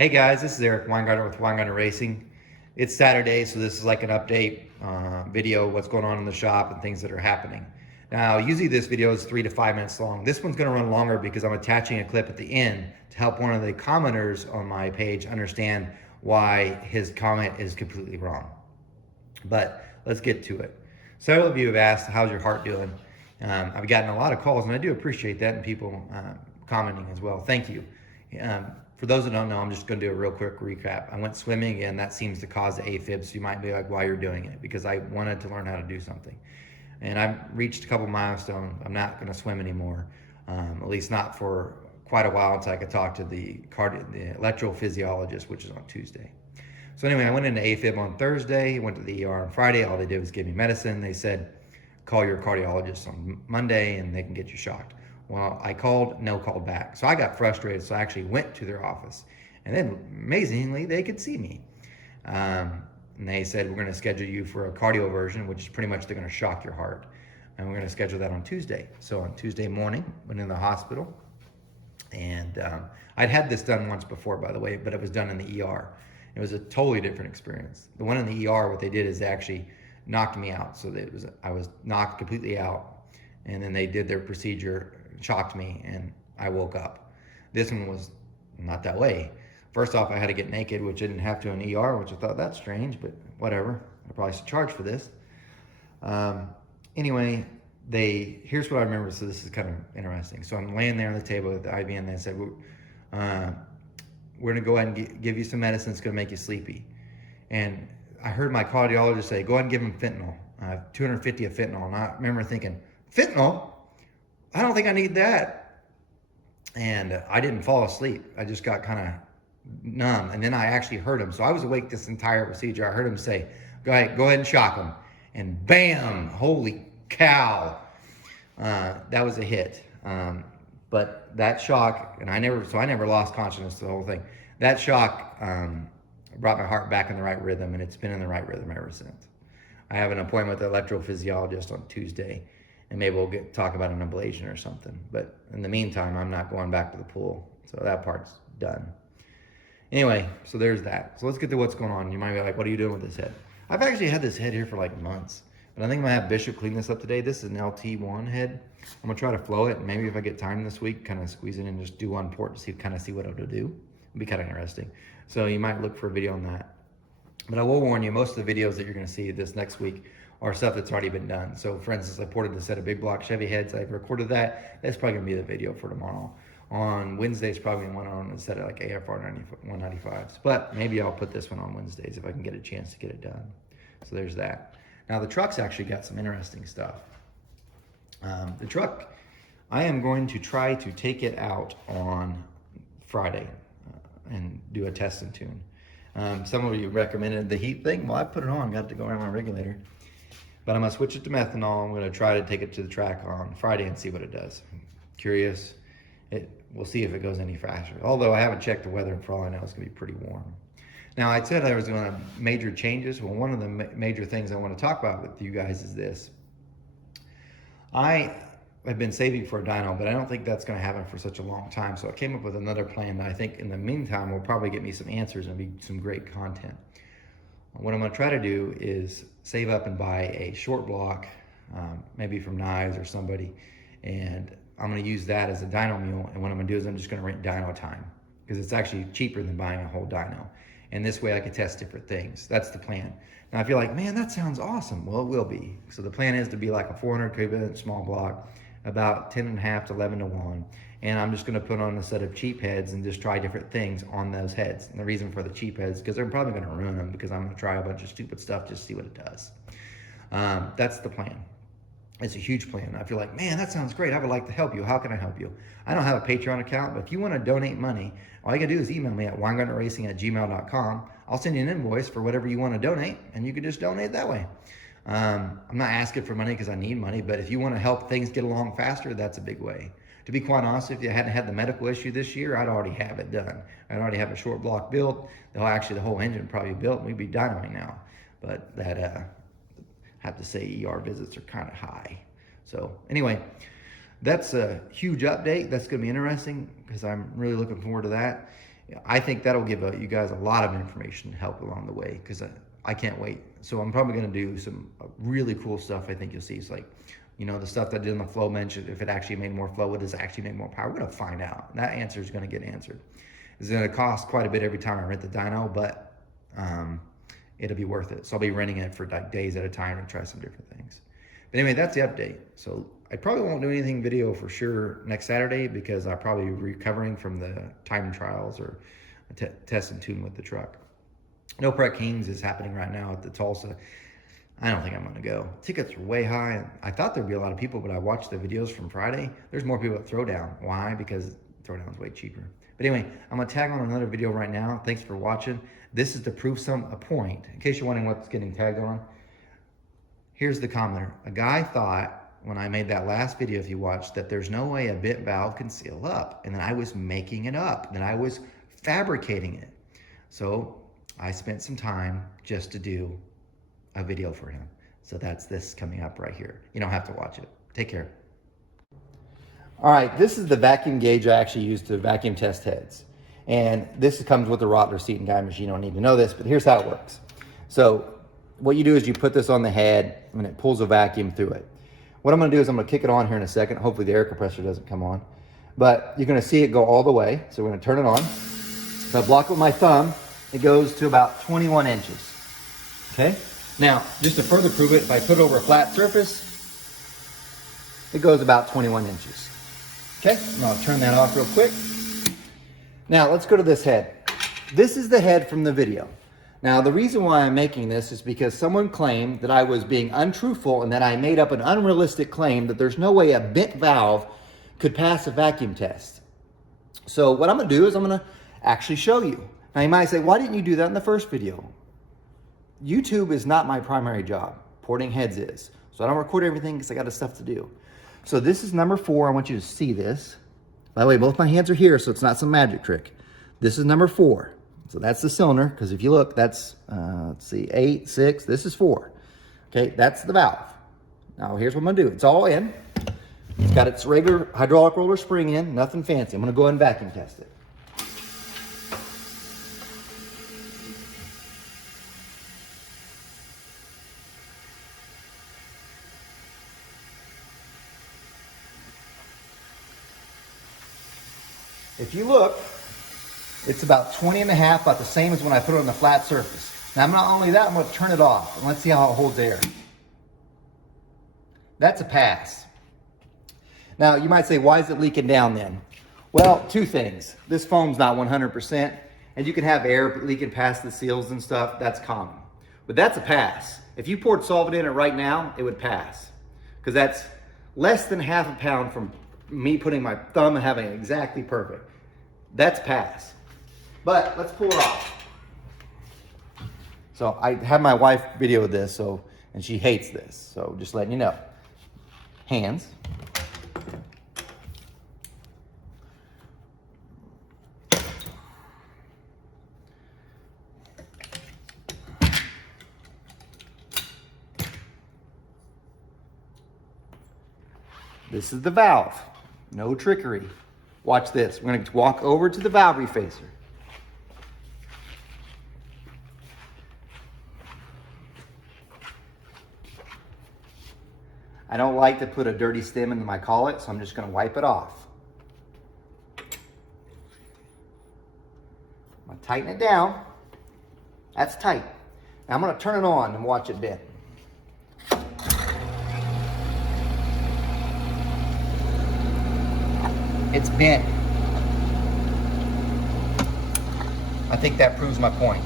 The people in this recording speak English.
Hey guys, this is Eric Weingartner with Weingartner Racing. It's Saturday, so this is like an update video, what's going on in the shop and things that are happening. Now, usually this video is 3 to 5 minutes long. This one's gonna run longer because I'm attaching a clip at the end to help one of the commenters on my page understand why his comment is completely wrong. But let's get to it. Several of you have asked, how's your heart doing? I've gotten a lot of calls, and I do appreciate that, and people commenting as well. Thank you. For those that don't know, I'm just going to do a real quick recap. I went swimming again. That seems to cause the AFib, so you might be like, why you're doing it? Because I wanted to learn how to do something. And I've reached a couple milestones. I'm not going to swim anymore, at least not for quite a while until I could talk to the electrophysiologist, which is on Tuesday. So anyway, I went into AFib on Thursday, went to the ER on Friday. All they did was give me medicine. They said, call your cardiologist on Monday and they can get you shocked. Well, I called, no call back. So I got frustrated, so I actually went to their office. And then, amazingly, they could see me. And they said, we're going to schedule you for a cardioversion, which is pretty much they're going to shock your heart. And we're going to schedule that on Tuesday. So on Tuesday morning, went in the hospital. And I'd had this done once before, by the way, but it was done in the ER. It was a totally different experience. The one in the ER, what they did is they actually knocked me out. So I was knocked completely out. And then they did their procedure, shocked me, and I woke up. This one was not that way. First off, I had to get naked, which I didn't have to in ER, which I thought that's strange, but whatever. I probably should charge for this. Anyway, here's what I remember, so this is kind of interesting. So I'm laying there on the table with the IV, and they said, we're gonna go ahead and give you some medicine that's gonna make you sleepy. And I heard my cardiologist say, go ahead and give him fentanyl, 250 of fentanyl. And I remember thinking, fentanyl? I don't think I need that. And I didn't fall asleep. I just got kind of numb. And then I actually heard him. So I was awake this entire procedure. I heard him say, go ahead and shock him. And bam, holy cow. That was a hit. But that shock, and I never lost consciousness the whole thing. That shock brought my heart back in the right rhythm, and it's been in the right rhythm ever since. I have an appointment with the electrophysiologist on Tuesday, and maybe we'll talk about an ablation or something. But in the meantime, I'm not going back to the pool. So that part's done. Anyway, so there's that. So let's get to what's going on. You might be like, what are you doing with this head? I've actually had this head here for like months. But I think I'm going to have Bishop clean this up today. This is an LT1 head. I'm going to try to flow it. And maybe if I get time this week, kind of squeeze it in and just do one port to kind of see what it'll do. It'll be kind of interesting. So you might look for a video on that. But I will warn you, most of the videos that you're going to see this next week are stuff that's already been done. So for instance, I ported a set of big block Chevy heads. I've recorded that. That's probably gonna be the video for tomorrow. On Wednesdays, probably one on a set of like AFR 195s. But maybe I'll put this one on Wednesdays if I can get a chance to get it done. So there's that. Now the truck's actually got some interesting stuff. The truck, I am going to try to take it out on Friday and do a test and tune. Some of you recommended the heat thing. Well, I put it on, got to go around my regulator. But I'm gonna switch it to methanol. I'm gonna try to take it to the track on Friday and see what it does. I'm curious. We'll see if it goes any faster. Although I haven't checked the weather, and for all I know, it's gonna be pretty warm. Now, I said I was going to major changes. Well, one of the major things I want to talk about with you guys is this. I have been saving for a dyno, but I don't think that's going to happen for such a long time. So I came up with another plan that I think in the meantime will probably get me some answers and be some great content. What I'm going to try to do is save up and buy a short block, maybe from Knives or somebody, and I'm going to use that as a dyno mule. And what I'm going to do is I'm just going to rent dyno time because it's actually cheaper than buying a whole dyno. And this way I could test different things. That's the plan. Now, if you're like, man, that sounds awesome. Well, it will be. So the plan is to be like a 400 cubic small block, about 10.5 to 11 to 1. And I'm just gonna put on a set of cheap heads and just try different things on those heads. And the reason for the cheap heads, because they're probably gonna ruin them because I'm gonna try a bunch of stupid stuff just to see what it does. That's the plan. It's a huge plan. If you're like, man, that sounds great. I would like to help you. How can I help you? I don't have a Patreon account, but if you want to donate money, all you gotta do is email me at weingartnerracing@gmail.com. I'll send you an invoice for whatever you want to donate, and you can just donate that way. I'm not asking for money because I need money, but if you want to help things get along faster, that's a big way. To be quite honest, if you hadn't had the medical issue this year, I'd already have it done. I'd already have a short block built. The whole engine probably built, and we'd be dynoing now. But that, have to say ER visits are kind of high. So anyway, that's a huge update. That's going to be interesting because I'm really looking forward to that. I think that'll give you guys a lot of information to help along the way, because I can't wait. So I'm probably going to do some really cool stuff. I think you'll see. It's like, the stuff that I did in the flow bench, if it actually made more flow, what does it actually make more power? We're going to find out. That answer is going to get answered. It's going to cost quite a bit every time I rent the dyno, but it'll be worth it. So I'll be renting it for like days at a time to try some different things. But anyway, that's the update. So I probably won't do anything video for sure next Saturday, because I'll probably be recovering from the time trials or test and tune with the truck. No Prep Kings is happening right now at the Tulsa. I don't think I'm gonna go. Tickets are way high. I thought there'd be a lot of people, but I watched the videos from Friday. There's more people at Throwdown. Why? Because Throwdown's way cheaper. But anyway, I'm gonna tag on another video right now. Thanks for watching. This is to prove a point. In case you're wondering what's getting tagged on, here's the commenter. A guy thought, when I made that last video, if you watched, that there's no way a bit valve can seal up, and then I was making it up, then I was fabricating it. So I spent some time just to do a video for him. So that's this coming up right here. You don't have to watch it. Take care. All right, this is the vacuum gauge I actually use to vacuum test heads. And this comes with the Rottler seat and guide machine. You don't need to know this, but here's how it works. So what you do is you put this on the head and it pulls a vacuum through it. What I'm gonna do is I'm gonna kick it on here in a second. Hopefully the air compressor doesn't come on. But you're gonna see it go all the way. So we're gonna turn it on. If I block with my thumb, it goes to about 21 inches. Okay? Now, just to further prove it, if I put it over a flat surface, it goes about 21 inches. Okay? And I'll turn that off real quick. Now, let's go to this head. This is the head from the video. Now, the reason why I'm making this is because someone claimed that I was being untruthful and that I made up an unrealistic claim that there's no way a bent valve could pass a vacuum test. So what I'm gonna do is I'm gonna actually show you. Now you might say, why didn't you do that in the first video? YouTube is not my primary job. Porting heads is. So I don't record everything because I got stuff to do. So this is number 4. I want you to see this. By the way, both my hands are here, so it's not some magic trick. This is number 4. So that's the cylinder, because if you look, that's, let's see, 8, 6, this is 4. Okay, that's the valve. Now here's what I'm gonna do. It's all in. It's got its regular hydraulic roller spring in, nothing fancy. I'm gonna go ahead and vacuum test it. If you look, it's about 20 and a half, about the same as when I put it on the flat surface. Now, not only that, I'm gonna turn it off, and let's see how it holds air. That's a pass. Now, you might say, why is it leaking down then? Well, 2 things. This foam's not 100%, and you can have air leaking past the seals and stuff. That's common. But that's a pass. If you poured solvent in it right now, it would pass, because that's less than half a pound from me putting my thumb and having it exactly perfect. That's pass. But let's pull it off. So I had my wife video this, and she hates this. So just letting you know. Hands. This is the valve. No trickery. Watch this. We're going to walk over to the valve refacer. I don't like to put a dirty stem into my collet, so I'm just going to wipe it off. I'm going to tighten it down. That's tight. Now I'm going to turn it on and watch it bend. It's bent. I think that proves my point.